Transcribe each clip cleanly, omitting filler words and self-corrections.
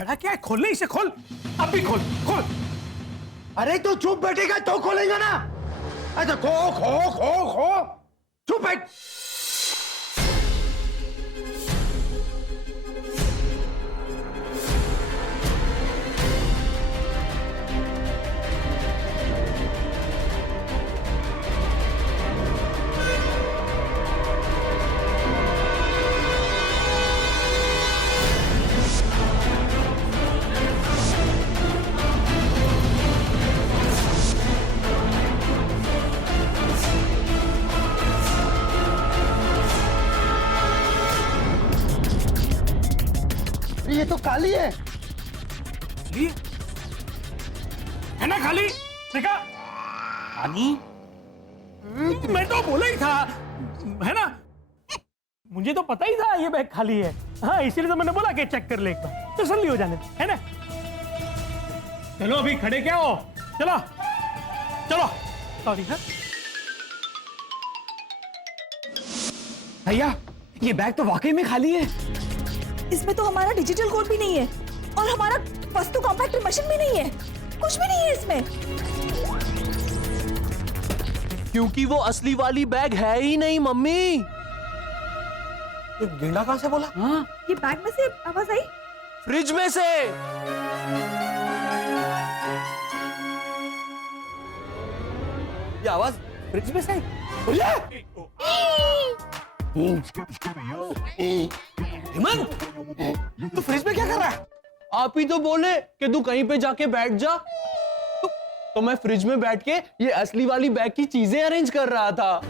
खड़ा क्या है? खोलने इसे, खोल, अब भी खोल, खोल। अरे तो चुप बैठेगा तो खोलेगा ना। अच्छा खो खो खो खो, चुप बैठ। ये तो काली है। खाली है ना? खाली देखा? खाली? मैं तो बोला ही था, है ना? मुझे तो पता ही था ये बैग खाली है। हाँ, इसीलिए तो मैंने बोला कि चेक कर ले एक बार, तसल्ली हो जाने, है ना? चलो अभी खड़े क्या हो, चलो चलो। सॉरी। हाँ भैया, ये बैग तो वाकई में खाली है। इसमें तो हमारा डिजिटल कोड भी नहीं है और हमारा वस्तु कॉम्पैक्टर मशीन भी नहीं है, कुछ भी नहीं है इसमें। क्योंकि वो असली वाली बैग है ही नहीं मम्मी। ये गेंडा कहां से बोला? हाँ, ये बैग में से आवाज आई। फ्रिज में से। ये आवाज फ्रिज में से आई। हेमंत, तू फ्रिज में क्या कर रहा है? आप ही तो बोले कि तू कहीं पे जाके बैठ जा, तो मैं फ्रिज में बैठ के ये असली वाली बैग की चीजें अरेंज कर रहा था।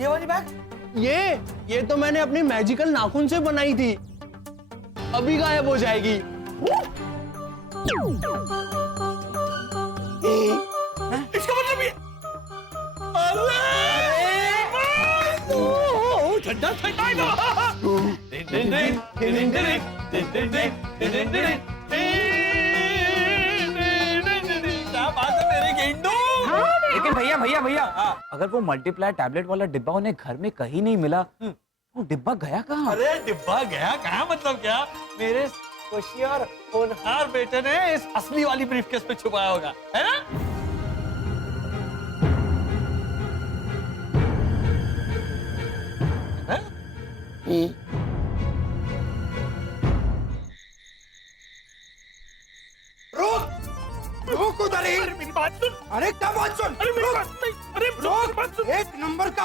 ये वाली बैग? ये तो मैंने अपनी मैजिकल नाखून से बनाई थी, अभी गायब हो जाएगी। इसका मतलब ये ठंडा ठंडा क्या बात है मेरे गेंडो। लेकिन भैया भैया भैया, अगर वो मल्टीप्लाई टैबलेट वाला डिब्बा उन्हें घर में कहीं नहीं मिला, वो डिब्बा गया कहाँ? अरे डिब्बा गया कहाँ मतलब क्या? मेरे होशियार होनहार बेटे ने इस असली वाली ब्रीफकेस पे छुपाया होगा, है ना? रुक उधर ही। अरे मेरी बात सुन। अरे क्या बात सुन? अरे मेरी बात नहीं। अरे रुक, बात सुन। एक नंबर का।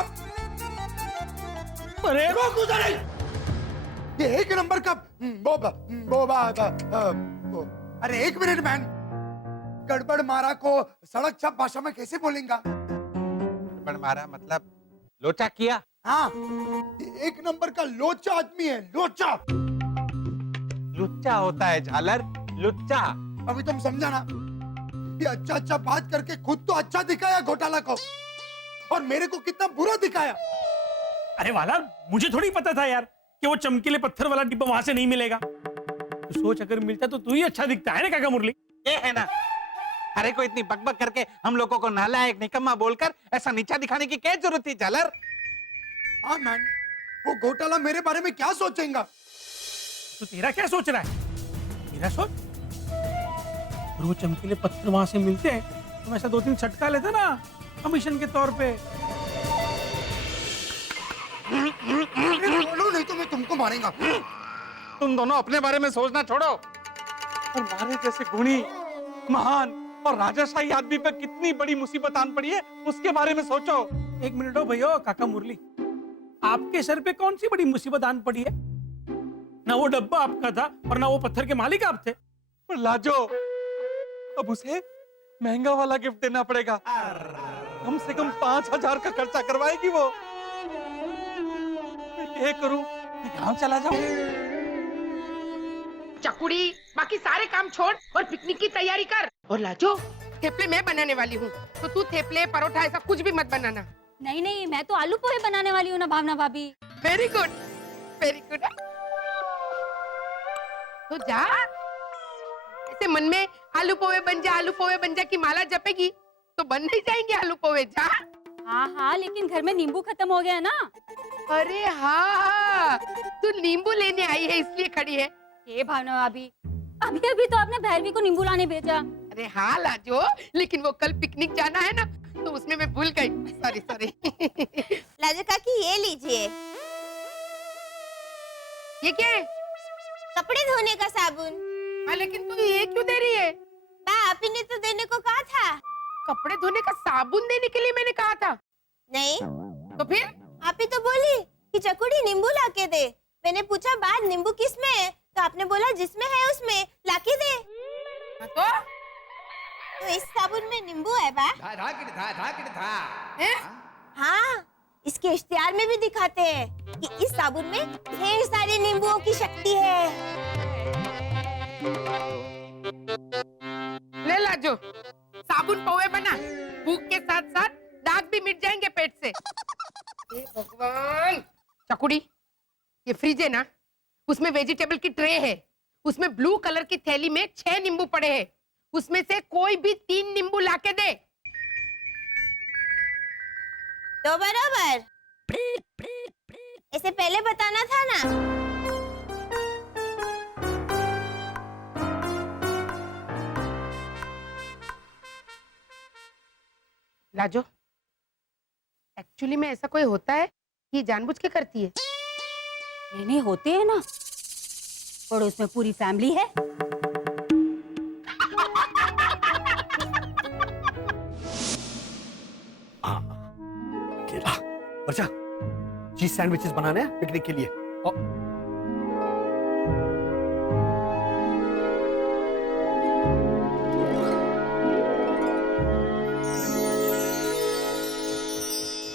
अरे रुक उधर ही। ये एक नंबर का अरे एक मिनट मैन, गड़बड़ मारा को सड़क छप भाषा में कैसे बोलेंगा? गड़बड़ मारा मतलब लोचा किया। हाँ, ये एक नंबर का लोचा आदमी है, लोचा। लुच्चा होता है झालर, लुच्चा। अभी तुम समझा ना? ये अच्छा अच्छा बात करके खुद तो अच्छा दिखाया घोटाला को, और मेरे को कितना बुरा दिखाया। अरे वाला, मुझे थोड़ी पता था यार कि वो चमकीले पत्थर वाला डिब्बा वहां से नहीं मिलेगा। तो सोच, अगर मिलता तो तू ही अच्छा दिखता है ना काका मुरली। ये है ना, अरे को इतनी बकबक करके हम लोगों को नालायक निकम्मा बोलकर ऐसा नीचा दिखाने की क्या जरूरत थी झालर? हाँ मैन, वो घोटाला मेरे बारे में क्या सोचेगा? तो तेरा क्या सोच रहा है? तेरा सोच। और वो चमकीले पत्थर वहां से मिलते हैं तो ऐसा 2-3 छटका लेते ना कमीशन के तौर पे। बोलो नहीं तो मैं तुमको मारेगा। तुम दोनों अपने बारे में सोचना छोड़ो और मारे जैसे गुणी, महान और राजाशाही आदमी पे कितनी बड़ी मुसीबत आन पड़ी है उसके बारे में सोचो। एक मिनट हो भैया काका मुरली, आपके सर पे कौन सी बड़ी मुसीबत आन पड़ी है? ना वो डब्बा आपका था और ना वो पत्थर के मालिक आप थे। पर लाजो, अब उसे महंगा वाला गिफ्ट देना पड़ेगा। कम से कम 5,000 का खर्चा करवाएगी वो। मैं ये करूं कि गांव चला जाऊं? चकुड़ी, बाकी सारे काम छोड़ और पिकनिक की तैयारी कर। और लाजो, थेपले मैं बनाने वाली हूँ, तो तू थेपले परोठा ऐसा कुछ भी मत बनाना। नहीं नहीं, मैं तो आलू पोहे बनाने वाली हूँ ना भावना भाभी। Very good, very good. तो जा, ऐसे मन में आलू पोहे बन जा की माला जपेगी तो बन नहीं जाएंगे आलू पोहे। जा। हाँ हाँ, लेकिन घर में नींबू खत्म हो गया ना। अरे हाँ, तू नींबू लेने आई है इसलिए खड़ी है। ये भावना भाभी, अभी अभी तो आपने भैरवी को नींबू लाने भेजा। अरे हाँ लाजो, लेकिन वो कल पिकनिक जाना है ना, तो उसमें मैं भूल गई। Sorry sorry. लाजो काकी ये लीजिए, ये क्या है? कपड़े धोने का साबुन। हाँ, लेकिन तू ये क्यों दे रही है? आप ही ने तो देने को कहा था। कपड़े धोने का साबुन देने के लिए मैंने कहा था। नहीं तो फिर? आप ही तो बोली कि चकुड़ी नींबू लाके दे। मैंने पूछा बाद नींबू किस में है, तो आपने बोला जिसमें है उसमें लाके दे। हाँ, तो इस साबुन में नींबू है बा? हैं? हाँ, इसके इश्तिहार में भी दिखाते हैं कि इस साबुन में ढेर सारे नींबुओं की शक्ति है। ले लाजो, साबुन पौवे बना, भूख के साथ साथ दाग भी मिट जाएंगे पेट से। हे भगवान। चकुड़ी, ये फ्रिज है ना, उसमें वेजिटेबल की ट्रे है, उसमें ब्लू कलर की थैली में 6 नींबू पड़े हैं, उसमें से कोई भी 3 नींबू लाके दे। तो बराबर, इसे पहले बताना था ना। लाजो, एक्चुअली में ऐसा कोई होता है, ये जानबूझ के करती है। नहीं होते हैं ना, पड़ोस में पूरी फैमिली है। केला, वर्षा, चीज सैंडविचेस बनाने हैं पिकनिक के लिए।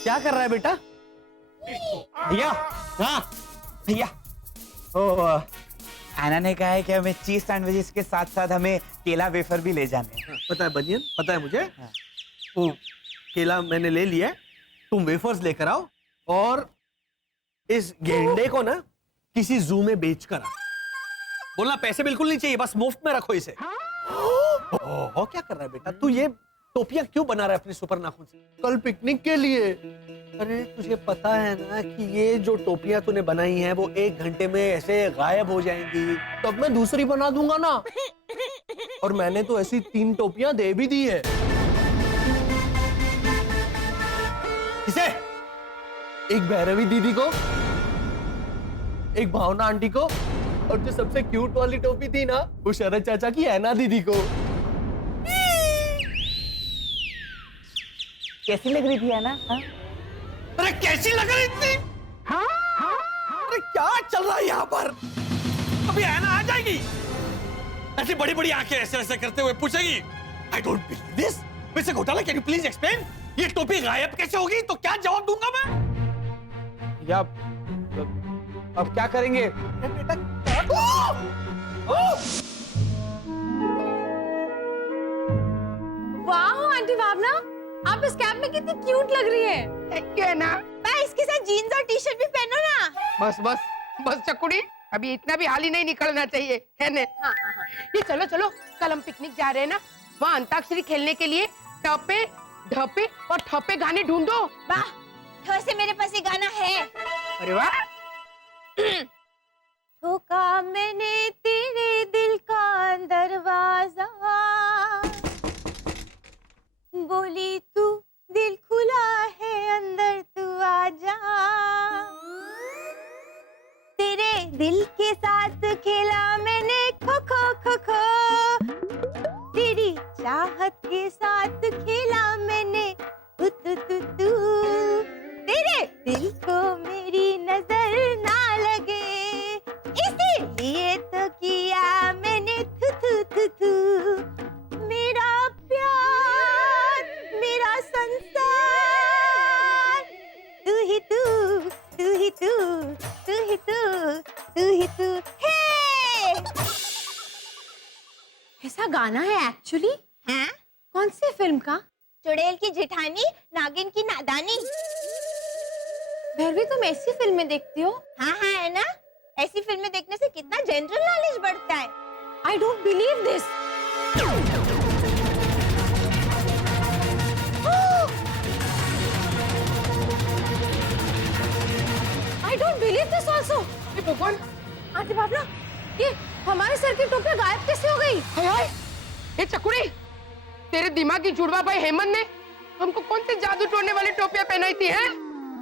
क्या कर रहा है बेटा? भैया, हाँ भैया, ओ आना ने कहा है कि हमें चीज सैंडविचेस के साथ साथ हमें केला वेफर भी ले जाने हैं। पता है बनियन, पता है मुझे। हाँ। वो केला मैंने ले लिया है, तुम वेफर्स लेकर आओ और इस गेंडे को ना किसी जू में बेच कर आओ। बोलना पैसे बिल्कुल नहीं चाहिए, बस मुफ्त में रखो इसे। ओह, क्या कर रहा है बेटा तू? ये टोपियां क्यों बना रहा है अपने सुपर नाखून से? कल पिकनिक के लिए। अरे तुझे पता है ना कि ये जो टोपियां तूने बनाई हैं वो 1 घंटे में ऐसे गायब हो जाएंगी। तब मैं दूसरी बना दूंगा ना। और मैंने तो ऐसी 3 टोपियां दे भी दी है। किसे? एक भैरवी दीदी को, एक भावना आंटी को, और जो सबसे क्यूट वाली टोपी थी ना, वो शरद चाचा की ऐना दीदी को। कैसी लग रही थी है ना? हाँ? अरे कैसी लग रही थी? अरे क्या चल रहा है यहाँ पर? अभी है ना आ जाएगी, ऐसी बड़ी बड़ी आंखें ऐसे ऐसे करते हुए पूछेगी, I don't believe this mister घोटाला, कैन यू प्लीज एक्सप्लेन? ये टोपी गायब कैसे होगी? तो क्या जवाब दूंगा मैं? या अब क्या करेंगे? बेटा वाह आंटी भावना, आप इस कैप में कितनी क्यूट लग रही है। थैंक यू है ना। बा, इसके साथ जीन्स और टी-शर्ट भी पहनो ना। बस बस बस चकुड़ी, अभी इतना भी हाल ही नहीं निकलना चाहिए, है ना? हाँ, हाँ, हाँ। ये चलो चलो, कल हम पिकनिक जा रहे हैं ना, वहाँ अंताक्षरी खेलने के लिए टपे ढपे और ठपे गाने ढूंढो। वाह, ठो से मेरे पास ये गाना है। अरे वाह। ठोका मैंने तेरे दिल का दरवाजा, बोली तू दिल खुला है अंदर तू आजा, तेरे दिल के साथ खेला मैंने खो खो खो खो, तेरी चाहत के साथ खेला मैंने तू तू तू तू, तेरे दिल को मेरी नजर ना लगे, इसीलिए तो किया मैंने थू थू थू थू, मेरा प्यार मेरा संसार, तू ही तू तू ही तू तू ही तू तू ही तू। हे, ऐसा गाना है एक्चुअली? हाँ? कौन सी फिल्म का? चुड़ैल की जेठानी नागिन की नादानी। भैरवी, तुम ऐसी फिल्में देखती हो? हाँ हाँ, है ना? ऐसी फिल्में देखने से कितना जनरल नॉलेज बढ़ता है। आई don't believe this. I don't believe this also. ये भगवान, आंटी बाबला, ये हमारे सर की टोपी गायब कैसे हो गई? हाय हाय, ये चकुड़ी, तेरे दिमागी जुड़वा भाई हेमंत ने हमको कौन सी जादू टोड़ने वाली टोपियां पहनाई थी हैं?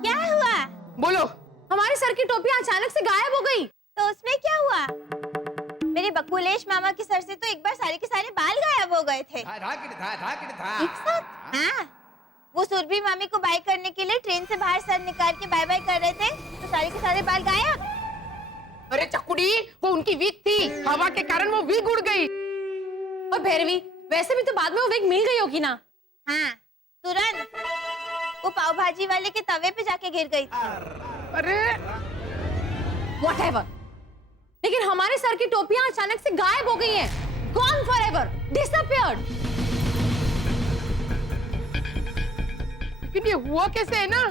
क्या हुआ? बोलो। हमारे सर की टोपी अचानक से गायब हो गई। तो उसमें क्या हुआ? मेरे बकुलेश मामा के सर से तो एक बार सारे के सारे बाल गायब हो गए थे। एक साथ? हाँ, वो सुरभि मामी को बाय करने के लिए ट्रेन से बाहर सर निकाल के बाय बाय कर रहे थे, तो सारे के सारे बाल गायब। अरे चकुड़ी, वो उनकी वीक थी, हवा के कारण वो वीक उड़ गई। और भैरवी, वैसे भी तो बाद में वो विग मिल गई होगी ना? हाँ, तुरंत वो पाव भाजी वाले के तवे पे जाके गिर गई थी। अरे Whatever. लेकिन हमारे सर की टोपियां अचानक से गायब हो गई हैं। Gone forever. Disappeared. लेकिन ये हुआ कैसे है ना?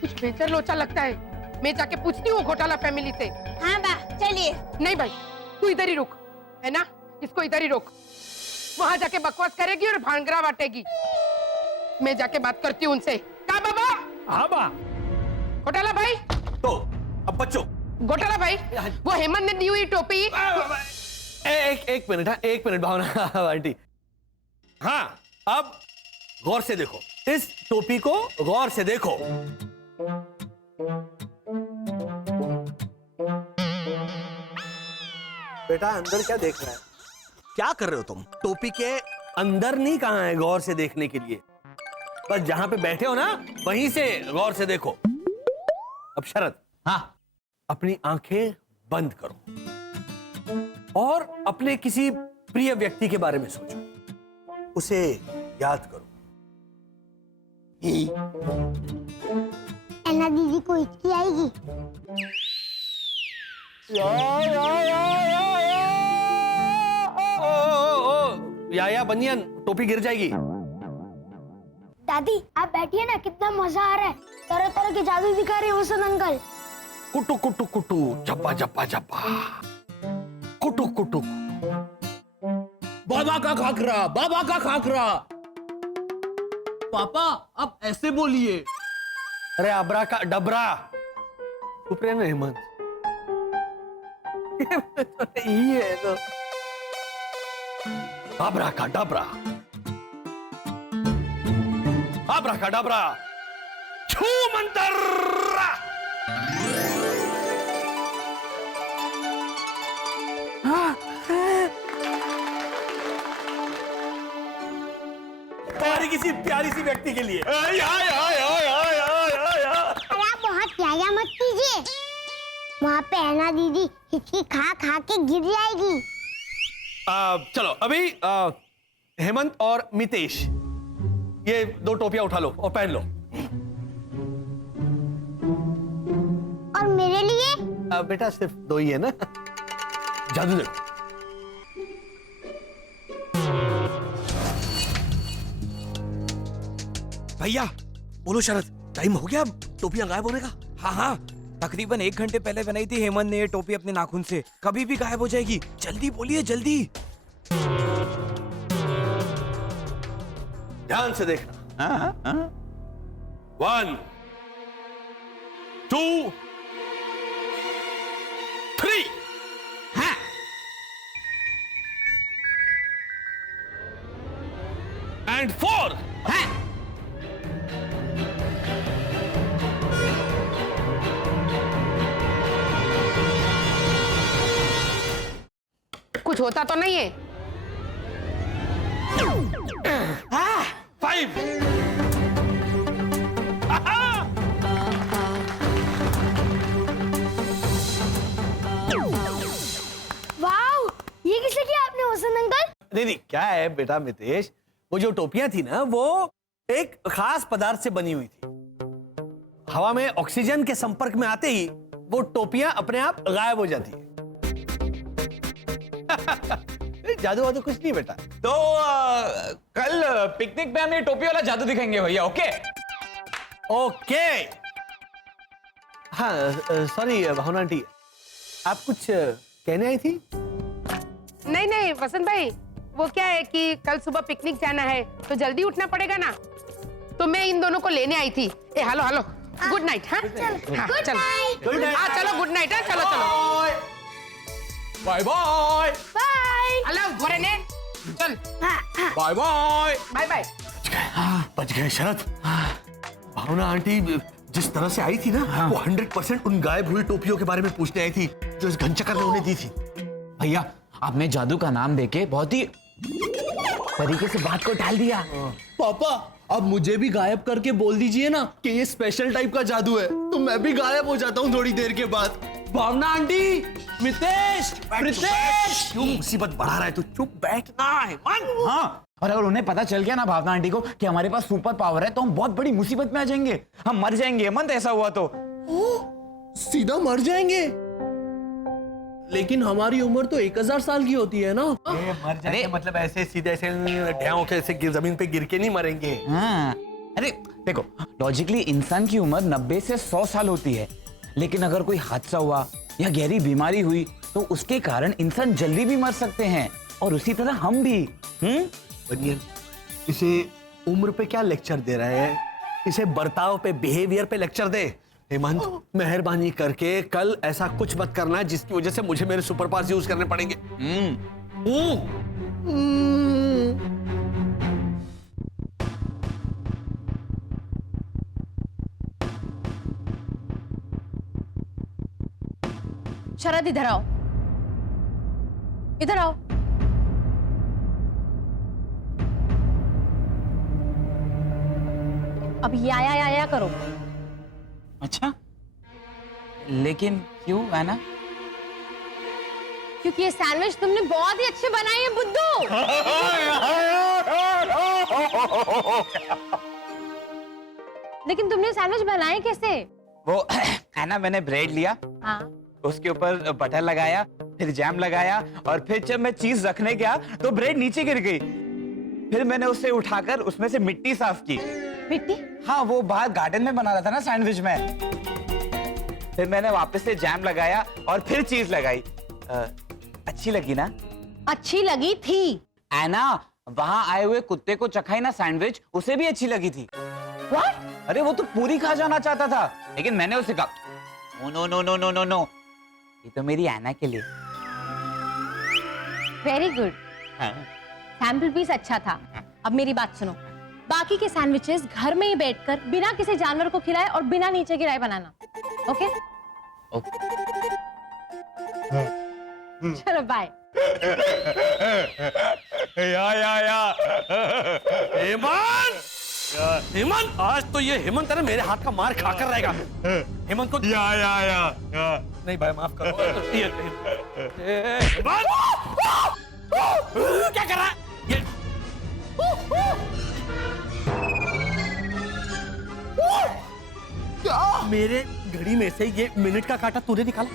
कुछ बेचर लोचा लगता है। मैं जाके पूछती हूँ घोटाला फैमिली से। हाँ बा, चलिए। नहीं भाई, तू इधर ही रुक, है ना? इसको इधर ही रोक। वहां जाके बकवास करेगी और भांगरा बांटेगी। मैं जाके बात करती हूँ उनसे। का बाबा? हाँ बा। घोटाला भाई। तो अब बच्चों, घोटाला भाई, वो हेमंत ने दी हुई टोपी। एक मिनट, हाँ, एक मिनट भावना आंटी। हाँ, अब गौर से देखो, इस टोपी को गौर से देखो। बेटा अंदर क्या देख रहा है? क्या कर रहे हो तुम? टोपी के अंदर नहीं, कहाँ है गौर से देखने के लिए? बस जहां पे बैठे हो ना, वहीं से गौर से देखो। अब शरद, हाँ, अपनी आंखें बंद करो और अपने किसी प्रिय व्यक्ति के बारे में सोचो, उसे याद करो। ऐना दीदी को हिचकी आएगी। या बनियन, टोपी गिर जाएगी। दादी, आप बैठिए ना, कितना मजा आ रहा है। तरह तरह के जादू दिखा रहे हैं वसंत अंकल। कुटु कुटु कुटु, जप्पा जप्पा जप्पा, कुटु कुटु। बाबा का खाकरा, बाबा का खाकरा। पापा, आप ऐसे बोलिए। अरे अबरा का डबरा। चुप रहे ना हेमंत। ये है तो अबरा का डबरा, अबरा का डबरा, छू मंतर। तुम्हारी किसी प्यारी सी व्यक्ति के लिए। अरे आप बहुत प्यारा मत कीजिए, वहाँ पे ऐना दीदी हिचकी खा खा के गिर जाएगी। चलो अभी हेमंत और मितेश, ये दो टोपियां उठा लो और पहन लो। और मेरे लिए? बेटा सिर्फ दो ही है ना। जादू देखो। भैया बोलो शरद, टाइम हो गया अब टोपियां गायब होने का? हाँ हाँ, तकरीबन 1 घंटे पहले बनाई थी हेमंत ने ये टोपी अपने नाखून से, कभी भी गायब हो जाएगी। जल्दी बोलिए, जल्दी। ध्यान से देखना। 1 2 3। हाँ। एंड 4। हाँ। कुछ होता तो नहीं है? 5। वाओ, ये किसे किया आपने वसंत अंकल? नहीं, क्या है बेटा मितेश, वो जो टोपियां थी ना, वो एक खास पदार्थ से बनी हुई थी। हवा में ऑक्सीजन के संपर्क में आते ही वो टोपियां अपने आप गायब हो जाती है। जादू वादू कुछ नहीं बेटा। तो कल पिकनिक पे हम ये टोपी वाला जादू दिखाएंगे भैया। Okay okay. हाँ सॉरी भावना आंटी, आप कुछ कहने आई थी? नहीं नहीं वसंत भाई, वो क्या है कि कल सुबह पिकनिक जाना है तो जल्दी उठना पड़ेगा ना, तो मैं इन दोनों को लेने आई थी। ए हेलो हेलो, गुड नाइट। हाँ हाँ चलो हाँ चलो गुड नाइट। हाँ चलो चलो बाय बाय बाय हेलो गोरेने चल बाय बाय बाय बाय। बच गए शरद। भावना आंटी जिस तरह से आई थी ना, वो 100% उन गायब हुई टोपियों के बारे में पूछने आई थी जो इस घनचक्कर ने उन्हें दी थी। भैया आपने जादू का नाम देके बहुत ही तरीके से बात को टाल दिया। पापा अब मुझे भी गायब करके बोल दीजिए ना कि ये स्पेशल टाइप का जादू है, तो मैं भी गायब हो जाता हूँ थोड़ी देर के बाद। भावना आंटी, मितेश, प्रितेश, क्यों मुसीबत बढ़ा रहा है? तू चुप बैठना है मन। हाँ, और अगर उन्हें पता चल गया ना भावना आंटी को कि हमारे पास सुपर पावर है, तो हम बहुत बड़ी मुसीबत में आ जाएंगे। हम मर जाएंगे हेमंत, ऐसा हुआ तो। सीधा मर जाएंगे? लेकिन हमारी उम्र तो 1000 साल की होती है ना। मर जाएंगे मतलब ऐसे सीधे ऐसे ढेउ के ऐसे जमीन पे गिर के नहीं मरेंगे। हाँ, अरे देखो लॉजिकली इंसान की उम्र 90 से 100 साल होती है, लेकिन अगर कोई हादसा हुआ या गहरी बीमारी हुई तो उसके कारण इंसान जल्दी भी मर सकते हैं, और उसी तरह हम भी। बनियन इसे उम्र पे क्या लेक्चर दे रहा है? इसे बर्ताव पे, बिहेवियर पे लेक्चर दे। हेमंत मेहरबानी करके कल ऐसा कुछ मत करना जिसकी वजह से मुझे मेरे सुपर पावर्स यूज करने पड़ेंगे। शरद इधर आओ, इधर आओ। अब या करो। अच्छा, लेकिन क्यों है ना? क्योंकि ये सैंडविच तुमने बहुत ही अच्छे बनाए हैं बुद्धू। लेकिन तुमने सैंडविच बनाए कैसे? वो है ना, मैंने ब्रेड लिया, हाँ उसके ऊपर बटर लगाया, फिर जैम लगाया, और फिर जब मैं चीज रखने गया तो ब्रेड नीचे गिर गई। फिर मैंने उसे उठाकर उसमें से मिट्टी साफ की। मिट्टी? हाँ, वो बाहर गार्डन में बना रहा था ना सैंडविच में। फिर मैंने वापस से जैम लगाया और फिर चीज लगाई। अच्छी लगी ना? अच्छी लगी थी। ऐना, वहां आए हुए कुत्ते को चखाई ना सैंडविच, उसे भी अच्छी लगी थी। What? अरे वो तो पूरी खा जाना चाहता था, लेकिन मैंने उसे कहा no no no no no no, ये तो मेरी ऐना के लिए। Very good. सैंपल पीस अच्छा था। अब मेरी बात सुनो, बाकी के सैंडविचेस घर में ही बैठकर बिना किसी जानवर को खिलाए और बिना नीचे गिराए बनाना। ओके? चलो बाय। हेमंत, हेमंत, आज तो ये हेमंत है ना मेरे हाथ का मार खाकर रहेगा। हेमंत को नहीं भाई माफ करो। हेमंत, क्या कर रहा है ये? मेरे घड़ी में से ये मिनट का कांटा तूने निकाला?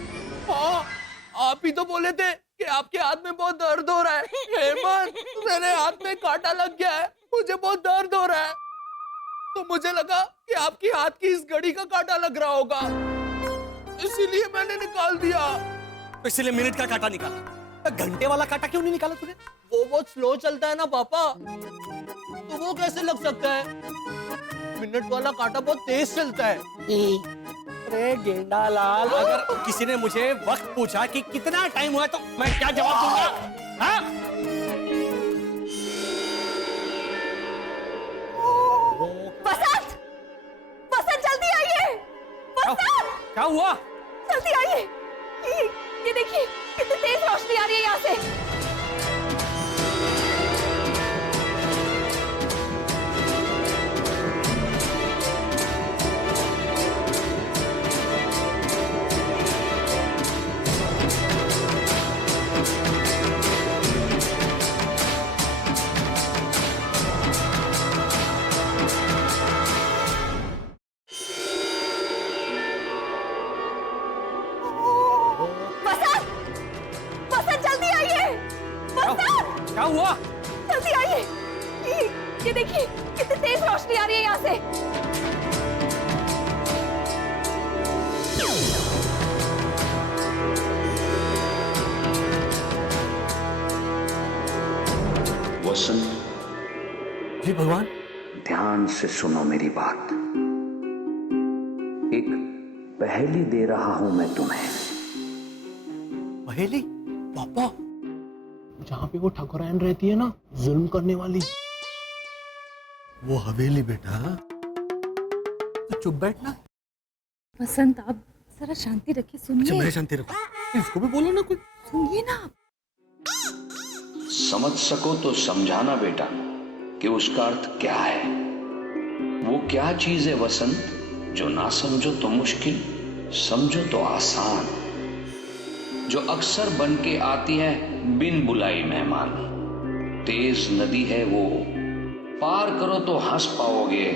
आप ही तो बोले थे कि आपके हाथ में बहुत दर्द हो रहा है। हेमंत, मेरे हाथ में कांटा लग गया है, मुझे बहुत दर्द हो रहा है, तो मुझे लगा कि आपकी हाथ की इस घड़ी का कांटा लग रहा होगा, इसीलिए मैंने निकाल दिया। तो इसलिए मिनट का कांटा निकाला। घंटे वाला कांटा क्यों नहीं निकाला तूने? वो बहुत स्लो चलता है ना पापा, तो वो कैसे लग सकता है? मिनट वाला कांटा बहुत तेज चलता है। अरे गेंडा लाल, अगर किसी ने मुझे वक्त पूछा कि कितना टाइम हुआ तो मैं क्या जवाब दूंगा? हाँ? बसंत, बसंत जल्दी आइए। बसंत, क्या हुआ? जल्दी आइए। ये देखिए कितनी तेज रोशनी आ रही है यहाँ से। क्या हुआ? जल्दी आइए। ये देखिए कितनी तेज रोशनी आ रही है यहाँ से। वसंत जी भगवान। ध्यान से सुनो मेरी बात। एक पहेली दे रहा हूं मैं तुम्हें। पहेली? पापा, जहां पे वो ठाकुरायन रहती है ना, जुल्म करने वाली, वो हवेली बेटा, तो चुप बैठना। वसंत, आप जरा शांति रखिए, अच्छा, मैं सुनिए। शांति रखूं? इसको भी बोलो ना कुछ। सुनिए ना। समझ सको तो समझाना बेटा कि उसका अर्थ क्या है। वो क्या चीज है वसंत, जो ना समझो तो मुश्किल, समझो तो आसान, जो अक्सर बन के आती है बिन बुलाई मेहमान। तेज नदी है वो, पार करो तो हंस पाओगे,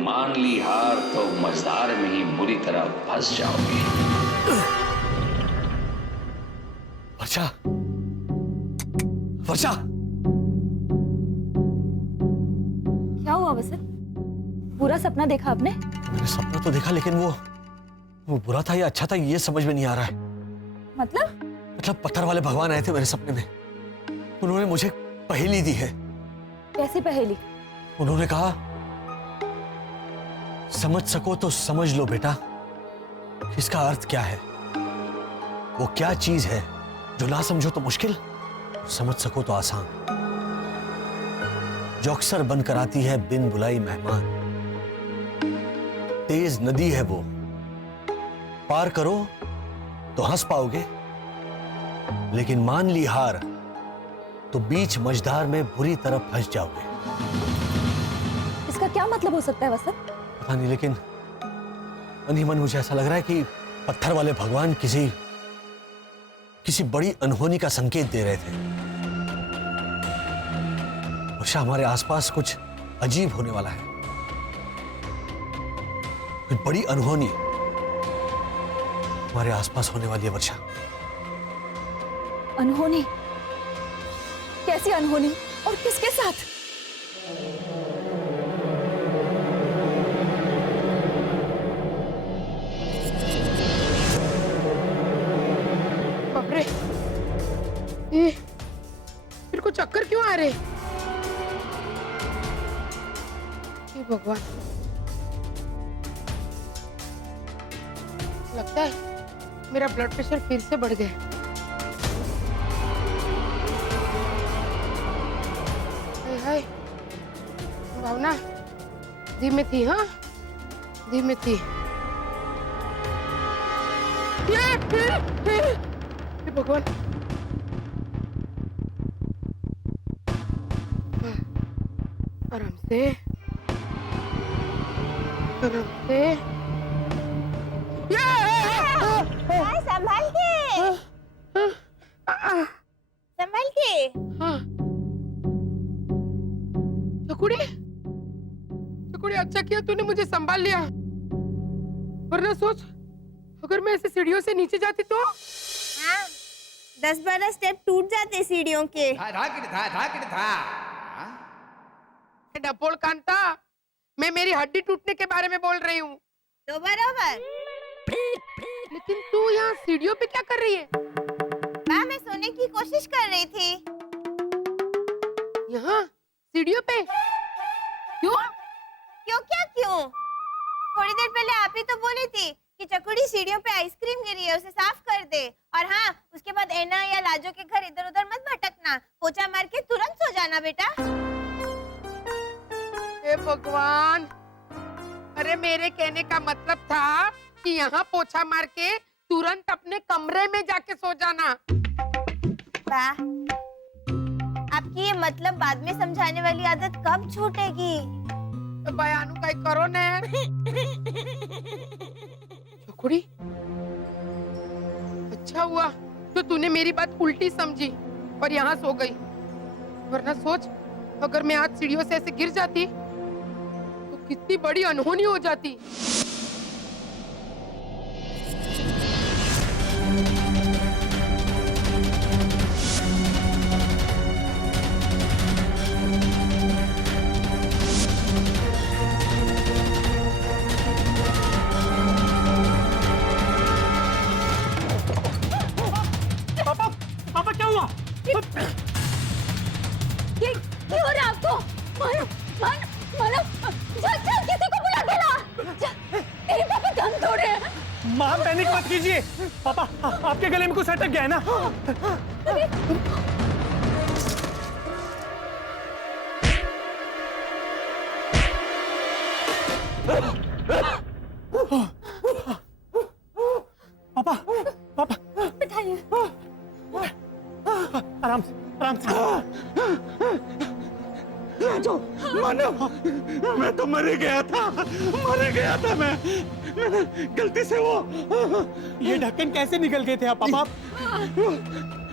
मान ली हार तो मझधार में ही बुरी तरह फंस जाओगे। वर्षा, वर्षा, क्या हुआ वसंत? पूरा सपना देखा आपने? मैंने सपना तो देखा, लेकिन वो बुरा था या अच्छा था ये समझ में नहीं आ रहा है। मतलब पत्थर वाले भगवान आए थे मेरे सपने में। उन्होंने मुझे पहेली दी है। कैसी पहेली? उन्होंने कहा, समझ सको तो समझ लो बेटा, इसका अर्थ क्या है। वो क्या चीज है जो ना समझो तो मुश्किल, समझ सको तो आसान, जो अक्सर बनकर आती है बिन बुलाई मेहमान। तेज नदी है वो, पार करो तो हंस पाओगे, लेकिन मान ली हार तो बीच मझधार में बुरी तरह फंस जाओगे। इसका क्या मतलब हो सकता है वसंत? पता नहीं, लेकिन मन ही मन मुझे ऐसा लग रहा है कि पत्थर वाले भगवान किसी बड़ी अनहोनी का संकेत दे रहे थे। वर्षा, हमारे आसपास कुछ अजीब होने वाला है, कुछ बड़ी अनहोनी हमारे आसपास होने वाली है। वर्षा, अनहोनी? कैसी अनहोनी और किसके साथ? बाप रे, ये मेरे को चक्कर क्यों आ रहे? हे भगवान, लगता है मेरा ब्लड प्रेशर फिर से बढ़ गया। हाय, भावना धीमे थी, हाँ धीमे थी। हे भगवान, आराम से, आराम से। संभाल के, संभाल के। हाँ, चकुड़ी, चकुड़ी, अच्छा किया तूने मुझे संभाल लिया, वरना सोच अगर मैं ऐसे सीढ़ियों से नीचे जाती तो। हाँ, 10-12 स्टेप टूट जाते सीढ़ियों के। डपोल कांता, मैं मेरी हड्डी टूटने के बारे में बोल रही हूँ। तो बराबर। लेकिन तू यहाँ सीढ़ियों पे क्या कर रही है? मैं सोने की कोशिश कर रही थी। यहाँ सीढ़ियों पे? क्यों? क्यों क्या क्यों? थोड़ी देर पहले आप ही तो बोली थी कि चकुड़ी सीढ़ियों पे आइसक्रीम गिरी है, उसे साफ कर दे। और हाँ, उसके बाद ऐना या लाजो के घर इधर उधर मत भटकना, पोछा मार के तुरंत सो जाना बेटा। हे भगवान, अरे मेरे कहने का मतलब था कि यहाँ पोछा मार के तुरंत अपने कमरे में जाके सो जाना। आपकी ये मतलब बाद में समझाने वाली आदत कब छूटेगी? तो बयानू का करो ने। चकुड़ी, अच्छा हुआ तो तूने मेरी बात उल्टी समझी और यहाँ सो गई, वरना सोच अगर मैं आज सीढ़ियों से ऐसे गिर जाती तो कितनी बड़ी अनहोनी हो जाती। पापा क्या हुआ? ये हो रहा आपको? मानो, मानो, मानो, चल, चल, किसी को बुला के ला। चल, पैनिक मत कीजिए। पापा आपके गले में कुछ अटक गया है ना? पापा पापा बिठाइए। आराम से आराम से। राजू मानो मैं तो मर गया था मैंने गलती से वो ये ढक्कन कैसे निकल गए थे आप पापा?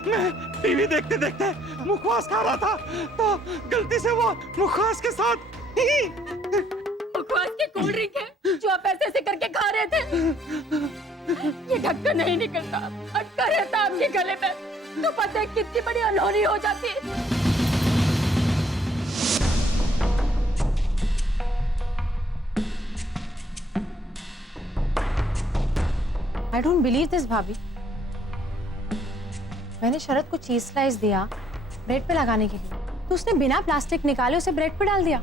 मैं टीवी देखते देखते मुखवास खा रहा था तो गलती से वो मुखवास के साथ मुखवास की कोल्ड ड्रिंक है जो आप ऐसे ऐसे करके खा रहे थे। ये ढक्कन नहीं निकलता, अटका रहता आपके गले में, तो पता है कितनी बड़ी अनहोनी हो जाती। I don't believe this, भाभी। मैंने शरद को चीज स्लाइस दिया ब्रेड पे लगाने के लिए, तो उसने बिना प्लास्टिक निकाले उसे ब्रेड पे डाल दिया।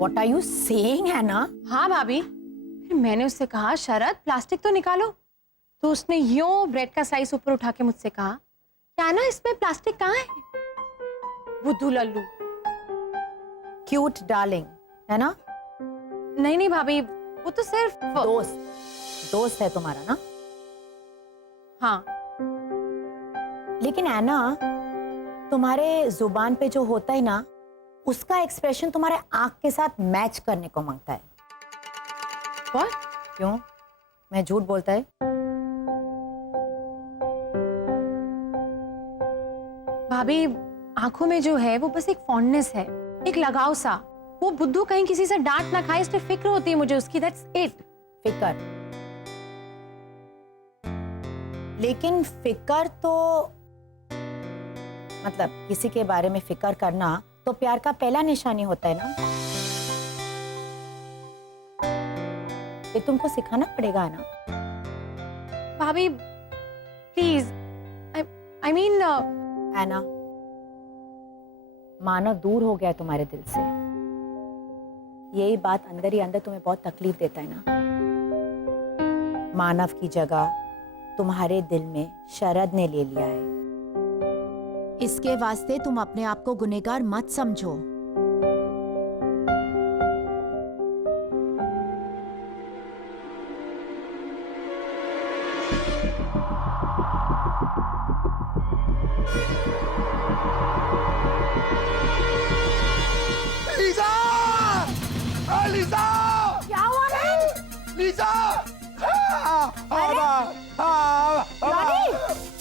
What are you saying, Hannah? हाँ भाभी। फिर मैंने उससे कहा शरद प्लास्टिक तो निकालो, तो उसने यूं ब्रेड का स्लाइस ऊपर उठा के मुझसे कहा क्या ना इसमें प्लास्टिक कहाँ है? बुद्धू लल्लू। Cute darling, है ना? नहीं भाभी, वो तो सिर्फ दोस्त है तुम्हारा ना? हाँ। लेकिन एना, तुम्हारे जुबान पे जो होता है ना, उसका एक्सप्रेशन तुम्हारे आंख के साथ मैच करने को मांगता है। What? क्यों? मैं झूठ बोलता है? भाभी आंखों में जो है वो बस एक फॉन्डनेस है, एक लगाव सा। वो बुद्धू कहीं किसी से डांट ना खाए इसलिए फिक्र होती है मुझे उसकी। That's it. फिकर। लेकिन फिकर तो मतलब किसी के बारे में फिकर करना तो प्यार का पहला निशानी होता है ना। ये तुमको सिखाना पड़ेगा ना। भाभी प्लीज, आई मीन एना, मानव दूर हो गया तुम्हारे दिल से। यही बात अंदर ही अंदर तुम्हें बहुत तकलीफ देता है ना। मानव की जगह तुम्हारे दिल में शरद ने ले लिया है। इसके वास्ते तुम अपने आप को गुनहगार मत समझो। लीजा! लीजा! क्या हुआ है? लीजा!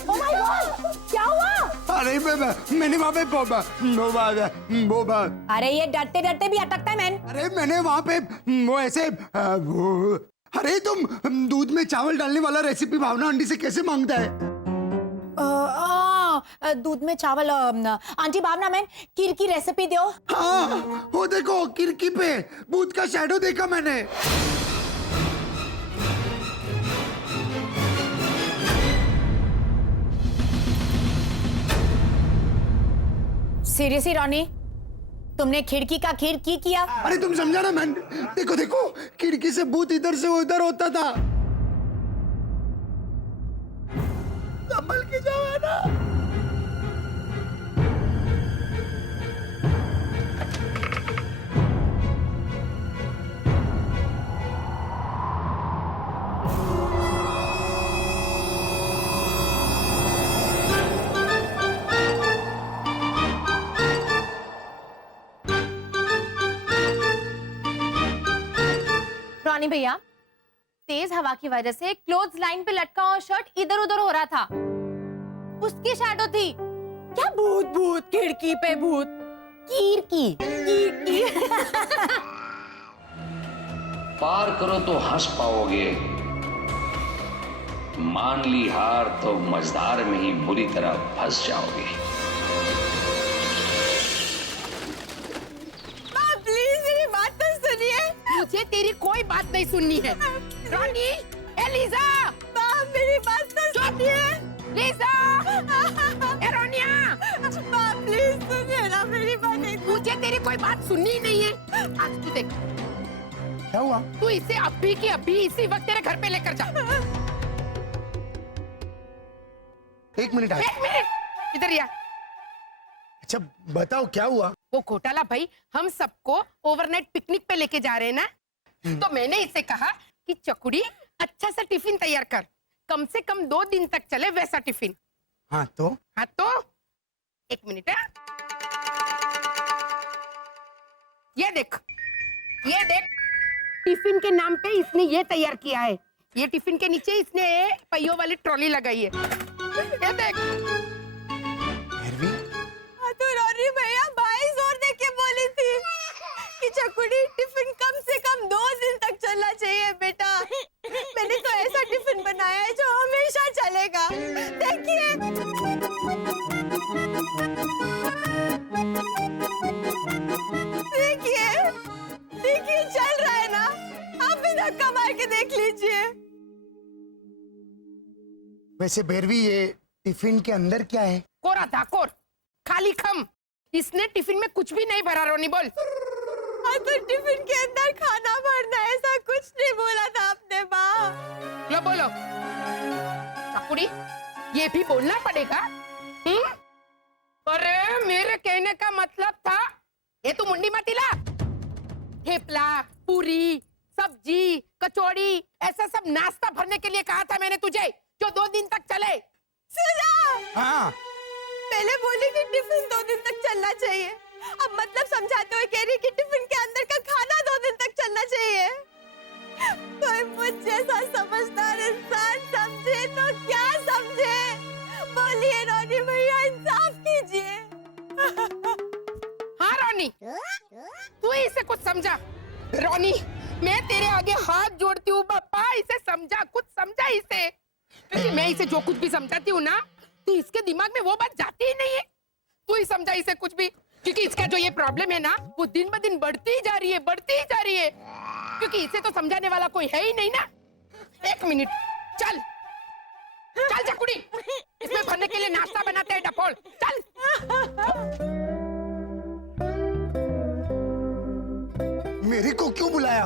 Oh my God! क्या हुआ? अरे मैंने वहाँ पे अरे ये डरते डरते भी अटकता है मैन। अरे मैंने वहाँ पे वो ऐसे अरे तुम दूध में चावल डालने वाला रेसिपी भावना आंटी से कैसे मांगता है? दूध में चावल आंटी भावना मैन कीर की रेसिपी दो। हाँ वो देखो खिड़की पे भूत का शैडो देखा मैंने। सीरियसली रॉनी, तुमने खिड़की का खीर की किया? अरे तुम समझा ना मैन, देखो देखो खिड़की से भूत इधर से उधर होता था। संभल के जाओ है ना। रॉनी भैया, तेज हवा की वजह से क्लोथ्स लाइन पे लटका हुआ शर्ट इधर उधर हो रहा था, उसकी शैडो थी। क्या भूत भूत खिड़की पे भूत? कीर की पार करो तो हंस पाओगे, मान ली हार तो मझधार में ही बुरी तरह फंस जाओगे। प्लीज मेरी बात तो सुनिए। मुझे तेरी कोई बात नहीं सुननी है। रॉनी, एलिजा, मेरी बात तो सुनिए। लीजा, एरोनिया, प्लीज सुनिए ना मेरी बात। मुझे तेरी कोई बात सुननी ही नहीं है। आज तू देख क्या हुआ? तू इसे अभी की अभी इसी वक्त तेरे घर पे लेकर जा। एक मिनट आया। 1 मिनट इधर या। अच्छा बताओ क्या हुआ? वो घोटाला भाई हम सबको ओवरनाइट पिकनिक पे लेके जा रहे हैं ना, तो मैंने इससे कहा कि चकुड़ी अच्छा सा टिफिन तैयार कर, कम से कम 2 दिन तक चले वैसा टिफिन। हाँ तो 1 मिनट है। ये देख टिफिन के नाम पे इसने ये तैयार किया है। ये टिफिन के नीचे इसने पहियों वाली ट्रॉली लगाई है। ये देख। तो रोनी भैया भाई जोर दे के बोली थी कि चकुड़ी टिफिन कम से कम 2 दिन तक चलना चाहिए बेटा। मैंने तो ऐसा टिफिन बनाया है जो हमेशा चलेगा। देखिए देखिए चल रहा है ना, आप भी धक्का मार के देख लीजिए। वैसे भैरवी ये टिफिन के अंदर क्या है? कोरा था कोर, खाली खम। इसने टिफिन में कुछ भी नहीं भरा। रोनी बोल। हाँ तो टिफिन के अंदर खाना भरना ऐसा कुछ नहीं बोला था आपने माँ। लो बोलो चकुड़ी, ये भी बोलना पड़ेगा। अरे मेरे कहने का मतलब था ये तू मुंडी मत हिला। थेपला, पूरी, सब्जी, कचौड़ी ऐसा सब नाश्ता भरने के लिए कहा था मैंने तुझे, जो 2 दिन तक चले। सुना? हाँ पहले बोली कि टिफिन 2 दिन तक चलना चाहिए, अब मतलब समझाते हुए कह रही कि टिफिन के अंदर का खाना 2 दिन तक चलना चाहिए। कोई मुझ जैसा समझदार इंसान समझे तो क्या समझे? बोलिए रोनी भैया, इंसाफ कीजिए। हाँ रोनी, तू इसे कुछ समझा। रोनी मैं तेरे आगे हाथ जोड़ती हूँ बापा, इसे समझा, कुछ समझा इसे। क्योंकि मैं इसे जो कुछ भी समझाती हूँ ना, तो इसके दिमाग में वो बात जाती ही नहीं है। तू ही समझा इसे कुछ भी, क्योंकि इसका जो ये प्रॉब्लम है ना, वो दिन ब दिन बढ़ती ही जा रही है। क्योंकि इसे तो समझाने वाला कोई है ही नहीं ना। 1 मिनट, चल चकुड़ी, इसमें भरने के लिए नाश्ता बनाते हैं डफोल, चल। मेरे को क्यों बुलाया?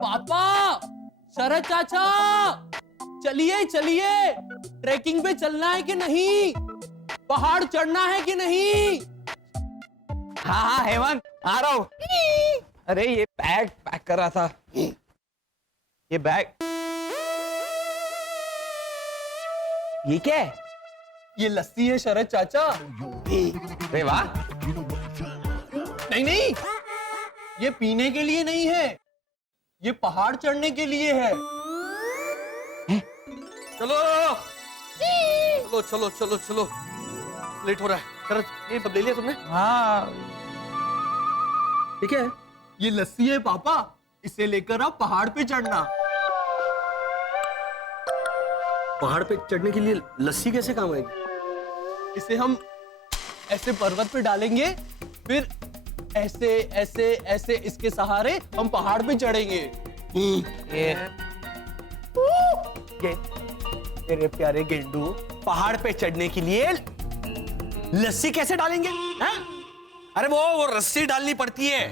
पापा, शरद चाचा, चलिए चलिए, ट्रैकिंग पे चलना है कि नहीं? पहाड़ चढ़ना है कि नहीं? हाँ हाँ हेमंत, आ रहा हूँ। अरे ये बैग पैक कर रहा था। ये बैग, ये क्या है? ये लस्सी है शरद चाचा। अरे वाह। नहीं, ये पीने के लिए नहीं है, ये पहाड़ चढ़ने के लिए है। चलो चलो चलो चलो, लेट हो रहा है। शरद, ये सब ले लिया तुमने? हाँ, ठीक है। ये लस्सी है पापा, इसे लेकर आप पहाड़ पे चढ़ना। पहाड़ पे चढ़ने के लिए लस्सी कैसे काम आएगी? इसे हम ऐसे पर्वत पे डालेंगे, फिर ऐसे ऐसे ऐसे इसके सहारे हम पहाड़ पे चढ़ेंगे। ये तेरे प्यारे गेंडू, पहाड़ पे चढ़ने के लिए लस्सी कैसे डालेंगे? हैं? अरे वो रस्सी डालनी पड़ती है।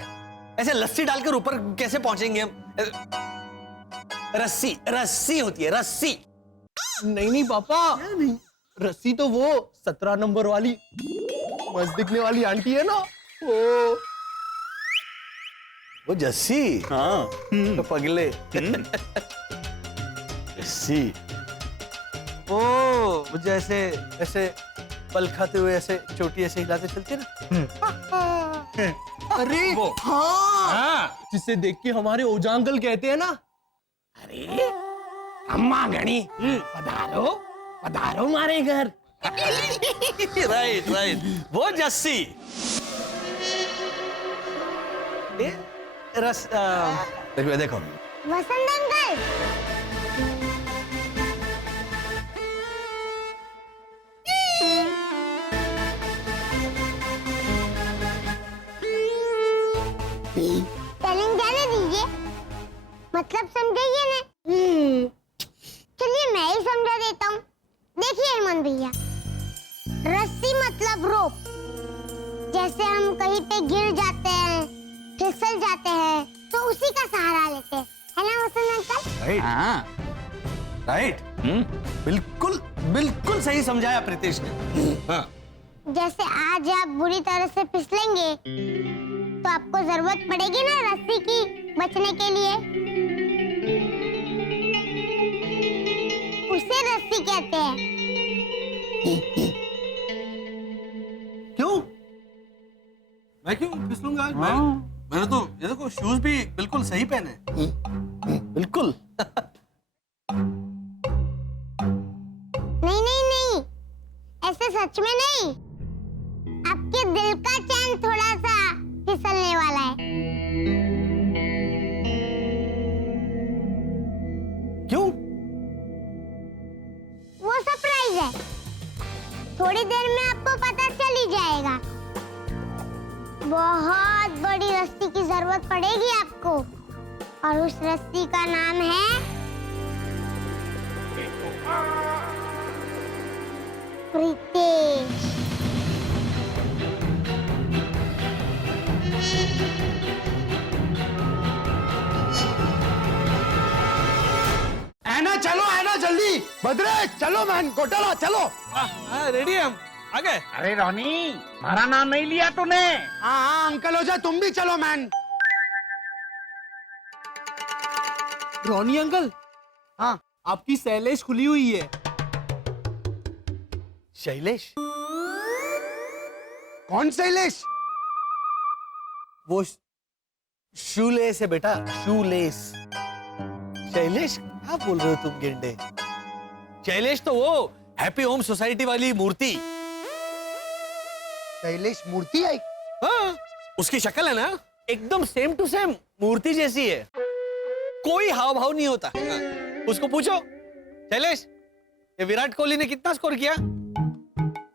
ऐसे लस्सी डालकर ऊपर कैसे पहुंचेंगे हम? रस्सी होती है, रस्सी। नहीं पापा, रस्सी तो वो 17 नंबर वाली मस्त दिखने वाली आंटी है ना, वो जस्सी। हाँ तो पगले। जस्सी वो जैसे ऐसे पल खाते हुए ऐसे चोटी ऐसे हिलाते चलते ना। अरे वो। हाँ, जिसे देख के हमारे ओझा अंकल कहते हैं ना, अरे अम्मा गणी, पधारो पधारो मारे घर। राइट राइट, वो जस्सी। देखो देखो, वसंत अंकल, स्पेलिंग जाने दीजिए, मतलब समझाइए ना। चलिए मैं ही समझा देता हूँ। देखिए हेमंत भैया, रस्सी मतलब रोप। जैसे हम कहीं पे गिर जाते हैं, फिसल जाते हैं, तो उसी का सहारा लेते हैं, है ना वसंत अंकल? हाँ राइट। बिल्कुल बिल्कुल सही समझाया प्रीतेश ने। हाँ। जैसे आज आप बुरी तरह से फिसलेंगे तो आपको जरूरत पड़ेगी ना रस्सी की बचने के लिए। उसे रस्सी कहते हैं। क्यों? मैं क्यों फिसलूंगा आज? मैंने तो ये देखो शूज भी बिल्कुल सही पहने। बिल्कुल। नहीं, ऐसे सच में नहीं। आपके दिल का चैन थोड़ा सा फिसलने वाला है। क्यों? वो सरप्राइज है। थोड़ी देर में आपको पता चल ही जाएगा। बहुत बड़ी रस्सी की जरूरत पड़ेगी आपको, और उस रस्सी का नाम है प्रीतेश। ऐना चलो, ऐना जल्दी। भद्रे चलो मैन, घोटाला चलो। रेडी हम आ गए। अरे रोनी, हमारा नाम नहीं लिया तूने। हाँ अंकल हो जा, तुम भी चलो मैन। रोनी अंकल, हाँ आपकी शैलेश खुली हुई है। शैलेश? कौन शैलेश? वो शूलेस है बेटा, शूलेस। शैलेश क्या बोल रहे हो तुम गेंडे? शैलेश तो वो हैप्पी होम सोसाइटी वाली मूर्ति। शैलेश मूर्ति आई? हाँ, उसकी शक्ल है ना एकदम सेम टू सेम मूर्ति जैसी है। कोई हाव भाव नहीं होता। हाँ, उसको पूछो, शैलेश ये विराट कोहली ने कितना स्कोर किया?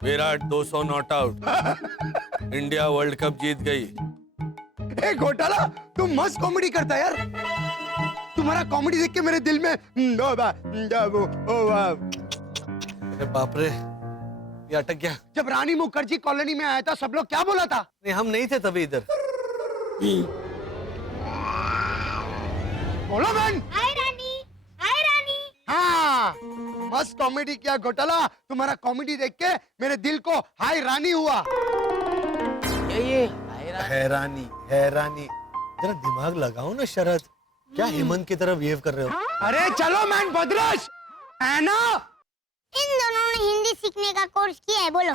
Virat 200 not out. India world cup जीत गई। ए घोटाला, तुम मस्त कॉमेडी करता है यार। तुम्हारा कॉमेडी देख के मेरे दिल में अरे बाप रे, ये अटक गया। जब रानी मुखर्जी कॉलोनी में आया था सब लोग क्या बोला था? नहीं, हम नहीं थे तभी इधर। बोलो मैन। हाय रानी, हाय रानी। हाँ मस्त कॉमेडी किया घोटाला। तुम्हारा कॉमेडी देख के मेरे दिल को हाय रानी हुआ। हैरानी हैरानी। जरा दिमाग लगाओ ना शरद, क्या हेमंत की तरफ वेव कर रहे हो? अरे चलो मैन भद्रश। ऐना, इन दोनों ने हिंदी सीखने का कोर्स किया है, बोलो।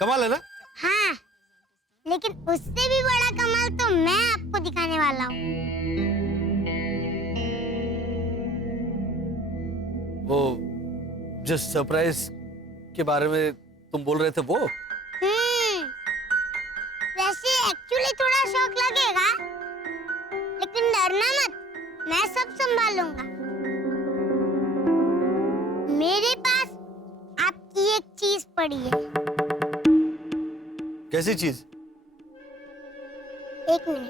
कमाल है ना? हाँ, लेकिन उससे भी बड़ा कमाल तो मैं आपको दिखाने वाला हूँ। वो जिस सरप्राइज के बारे में तुम बोल रहे थे वो? वैसे एक्चुअली थोड़ा शौक लगेगा, लेकिन डरना मत, मैं सब संभालूंगा। मेरे पास आपकी एक चीज पड़ी है। कैसी चीज? एक मिनट।